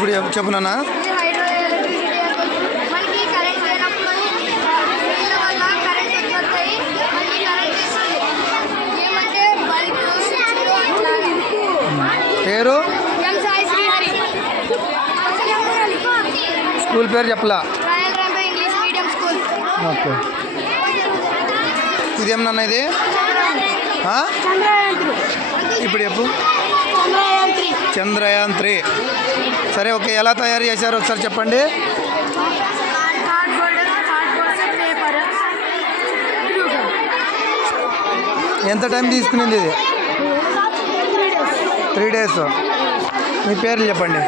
ఇప్పుడు చెప్పు నాన్న. పేరు స్కూల్ పేరు చెప్పలా. ఓకే. ఇదేమన్నా ఇది ఇప్పుడు చెప్పు. చంద్రయాన్ 3. సరే ఓకే. ఎలా తయారు చేశారు ఒకసారి చెప్పండి. ఎంత టైం తీసుకునింది ఇది? 3 days. మీ పేర్లు చెప్పండి.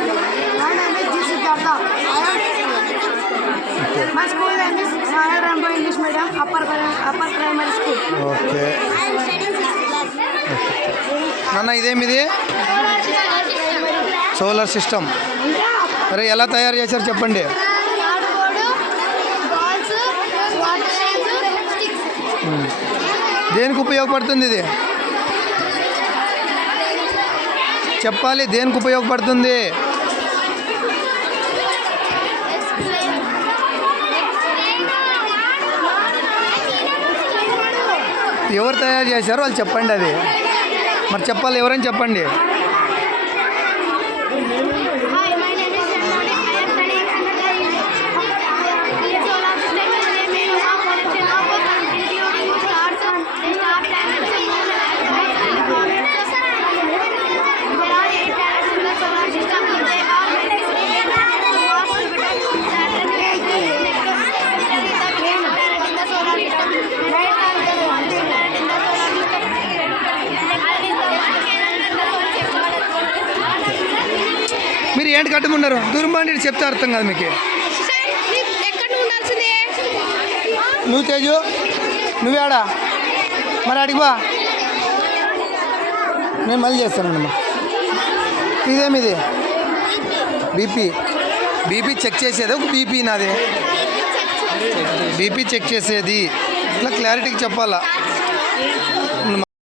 English medium upper primary school. Okay నాన్న, ఇదేమిది? Solar system. సరే ఎలా తయారు చేశారు చెప్పండి. దేనికి ఉపయోగపడుతుంది ఇది? చెప్పాలి. దేనికి ఉపయోగపడుతుంది? ఎవరు తయారు చేశారో వాళ్ళు చెప్పండి. అది మరి చెప్పాలి. ఎవరైనా చెప్పండి. మీరు ఏంటి కట్టుకున్నారు? దూరం బాండి చెప్తే అర్థం కాదు మీకు. నువ్వు తేజు, నువ్వేడా? మరి అడిగివా, నేను మళ్ళీ చేస్తానమ్మా. ఇదేమిది? బీపీ చెక్ చేసేది. ఒక బీపీ నాది. బీపీ చెక్ చేసేది. ఇట్లా క్లారిటీకి చెప్పాలా.